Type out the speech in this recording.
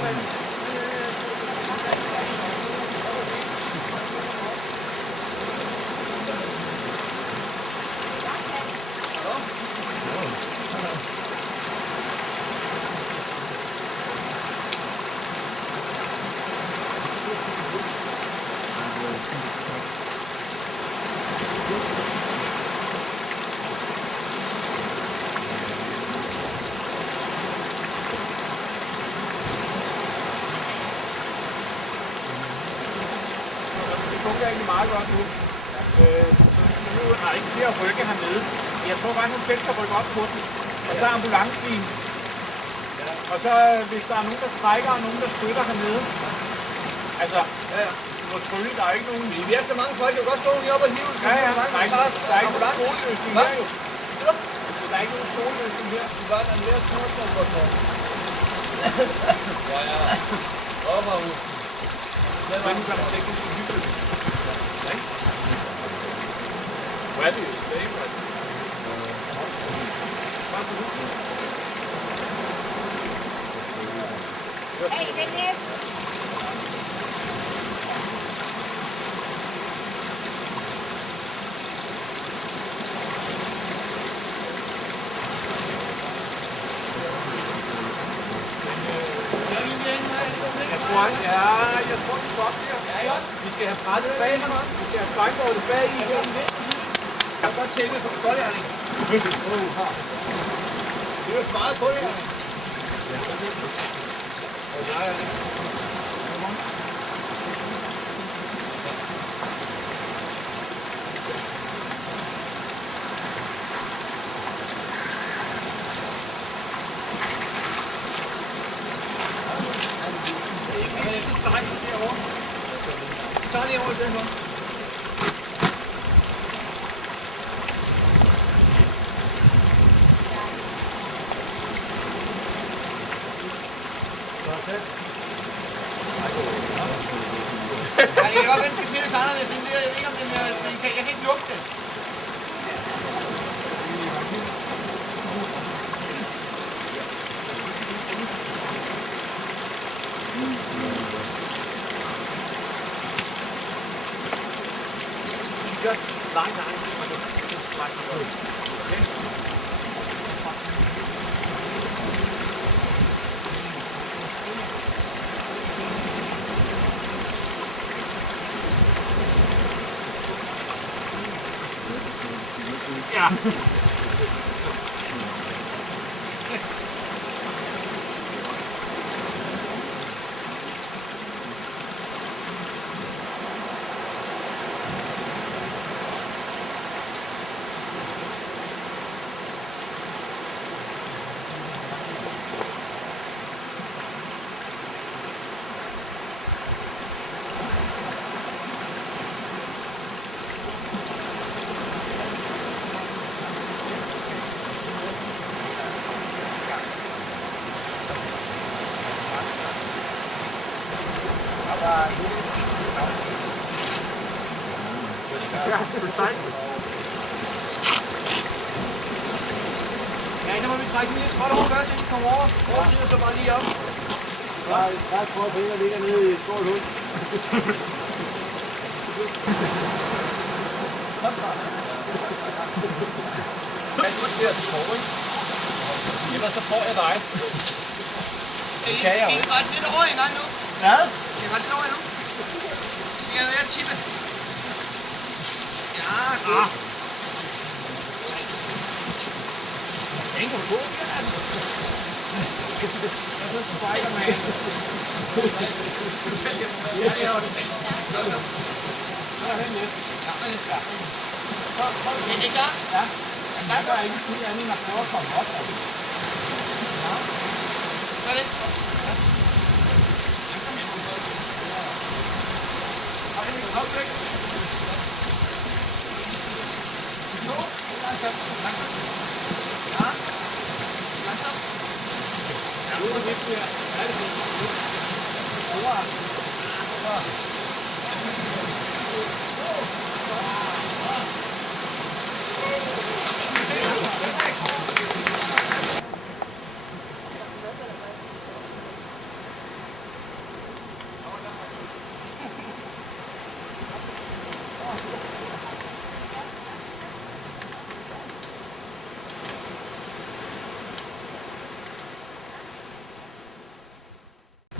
Det fungerer egentlig meget godt nu. Nu er der ikke til at rykke hernede. Jeg tror bare, at hun selv kan rykke op på den. Og så ambulancebilen. Og så hvis der er nogen, der trækker, og nogen, der støtter hernede. Altså, må trylle, der er ikke nogen... Vi er så mange folk, der kan godt stå lige op og hive. Ja, der er ikke nogen skoleløsning her jo. Der er ikke nogen skoleløsning her. Det var der mere kurser, hvor der... Ja. Op og ud. Men nu kan man tænke til hyggeligt. Where do you stay? Hey, Dennis! Jeg tror, vi skal op her. Vi skal have brættet bag ham. Vi skal have spejlbordet bag i her. Jeg kan godt tænke på koldhjerning. Det er jo meget koldhjerning. Så er det over i stedet for. Ja, det kan godt være, at den skal se anderledes. Jeg ved ikke, om den jeg kan ikke lugte det. Just lie down and just slide the road. Okay? Yeah. Yeah, precisely. Ja, så må vi trække den lidt trådt over først, inden vi kommer over. Oversiden så bare lige op. Der tror jeg, at ligger nede i et stort hul. Ellers så får jeg dig. Det kan jeg jo. Kan I rette lidt over en gang nu? Hvad? Kan I rette lidt over endnu? Skal jeg være tippe? Ja, godt. Ain't gonna go again. That's a Spider-Man. Er det klar? Ja. Der er ikke sådan andet end at prøve at komme op. Ja. Gør det. Kom væk. Langsomt. Ja. Langsomt. Ja, nu er det lidt mere. Ja, det er det.